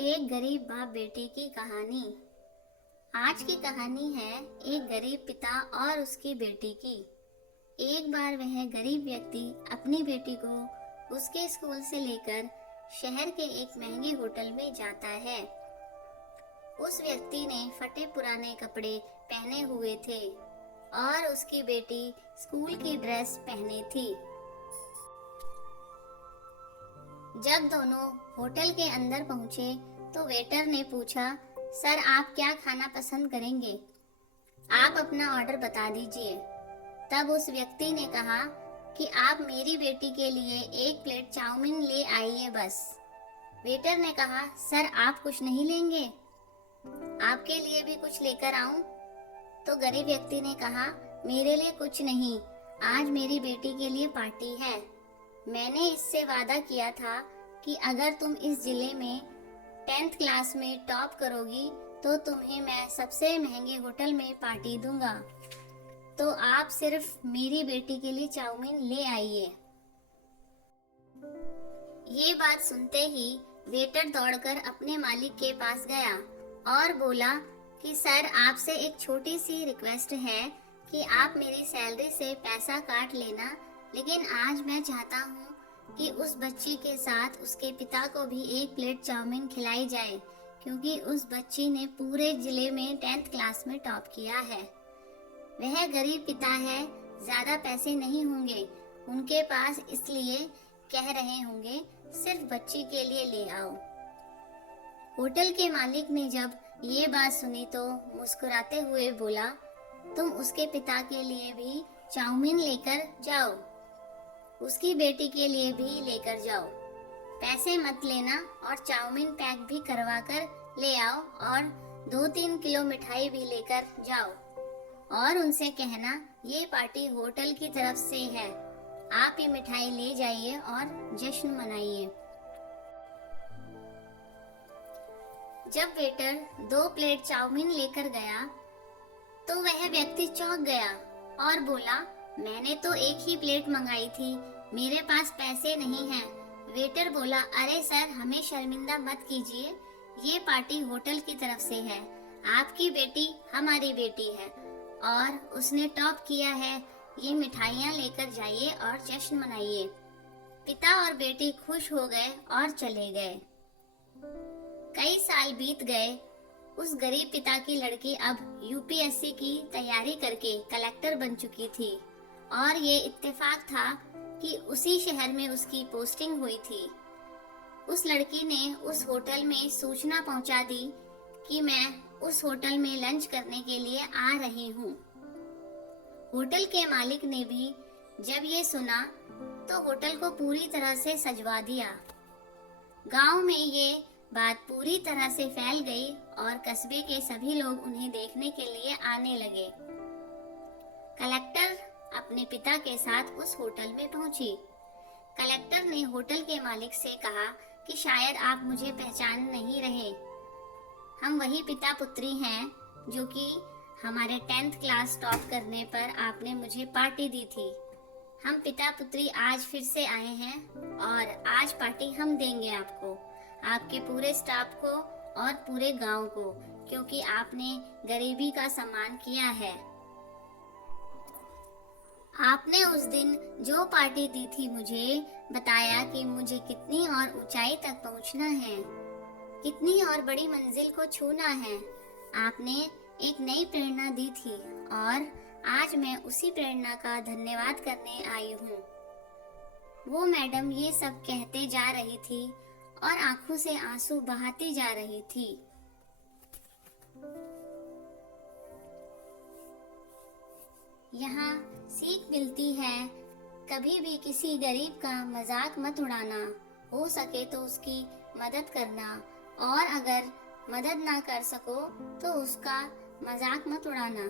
एक गरीब बाप बेटे की कहानी। आज की कहानी है एक गरीब पिता और उसकी बेटी की। एक बार वह गरीब व्यक्ति अपनी बेटी को उसके स्कूल से लेकर शहर के एक महंगे होटल में जाता है। उस व्यक्ति ने फटे पुराने कपड़े पहने हुए थे और उसकी बेटी स्कूल की ड्रेस पहनी थी। जब दोनों होटल के अंदर पहुंचे तो वेटर ने पूछा, सर आप क्या खाना पसंद करेंगे? आप अपना ऑर्डर बता दीजिए। तब उस व्यक्ति ने कहा कि आप मेरी बेटी के लिए एक प्लेट चाउमीन ले आइए बस। वेटर ने कहा, सर आप कुछ नहीं लेंगे? आपके लिए भी कुछ लेकर आऊं? तो गरीब व्यक्ति ने कहा, मेरे लिए कुछ नहीं, आज मेरी बेटी के लिए पार्टी है। मैंने इससे वादा किया था कि अगर तुम इस जिले में 10th क्लास में टॉप करोगी तो तुम्हें मैं सबसे महंगे होटल में पार्टी दूंगा। तो आप सिर्फ मेरी बेटी के लिए चाउमीन ले आइए। ये बात सुनते ही वेटर दौड़कर अपने मालिक के पास गया और बोला कि सर आपसे एक छोटी सी रिक्वेस्ट है कि आप मेरी सैलरी से पैसा काट लेना, लेकिन आज मैं चाहता हूँ कि उस बच्ची के साथ उसके पिता को भी एक प्लेट चाउमीन खिलाई जाए, क्योंकि उस बच्ची ने पूरे जिले में 10th क्लास में टॉप किया है। वह गरीब पिता है, ज्यादा पैसे नहीं होंगे उनके पास, इसलिए कह रहे होंगे सिर्फ बच्ची के लिए ले आओ। होटल के मालिक ने जब ये बात सुनी तो मुस्कुराते हुए बोला, तुम उसके पिता के लिए भी चाउमीन लेकर जाओ, उसकी बेटी के लिए भी लेकर जाओ। पैसे मत लेना और चाउमीन पैक भी करवा कर ले आओ और 2-3 किलो मिठाई भी लेकर जाओ और उनसे कहना ये पार्टी होटल की तरफ से है, आप ये मिठाई ले जाइए और जश्न मनाइए। जब वेटर 2 प्लेट चाउमीन लेकर गया तो वह व्यक्ति चौंक गया और बोला, मैंने तो एक ही प्लेट मंगाई थी, मेरे पास पैसे नहीं हैं। वेटर बोला, अरे सर हमें शर्मिंदा मत कीजिए, ये पार्टी होटल की तरफ से है, आपकी बेटी हमारी बेटी है और उसने टॉप किया है, ये मिठाइयाँ लेकर जाइए और जश्न मनाइए। पिता और बेटी खुश हो गए और चले गए। कई साल बीत गए। उस गरीब पिता की लड़की अब यूपीएससी की तैयारी करके कलेक्टर बन चुकी थी और ये इत्तेफाक था कि उसी शहर में उसकी पोस्टिंग हुई थी। उस लड़की ने उस होटल में सूचना पहुंचा दी कि मैं उस होटल में लंच करने के लिए आ रही हूँ। होटल के मालिक ने भी जब ये सुना तो होटल को पूरी तरह से सजवा दिया। गांव में ये बात पूरी तरह से फैल गई और कस्बे के सभी लोग उन्हें देखने के लिए आने लगे। कलेक्टर अपने पिता के साथ उस होटल में पहुंची। कलेक्टर ने होटल के मालिक से कहा कि शायद आप मुझे पहचान नहीं रहे, हम वही पिता पुत्री हैं जो कि हमारे 10th क्लास टॉप करने पर आपने मुझे पार्टी दी थी। हम पिता पुत्री आज फिर से आए हैं और आज पार्टी हम देंगे आपको, आपके पूरे स्टाफ को और पूरे गांव को, क्योंकि आपने गरीबी का सम्मान किया है। आपने उस दिन जो पार्टी दी थी मुझे बताया कि मुझे कितनी और ऊंचाई तक पहुंचना है, कितनी और बड़ी मंजिल को छूना है। आपने एक नई प्रेरणा दी थी और आज मैं उसी प्रेरणा का धन्यवाद करने आई हूँ। वो मैडम ये सब कहते जा रही थी और आंखों से आंसू बहाती जा रही थी। यहाँ सीख मिलती है, कभी भी किसी गरीब का मजाक मत उड़ाना, हो सके तो उसकी मदद करना और अगर मदद ना कर सको तो उसका मजाक मत उड़ाना।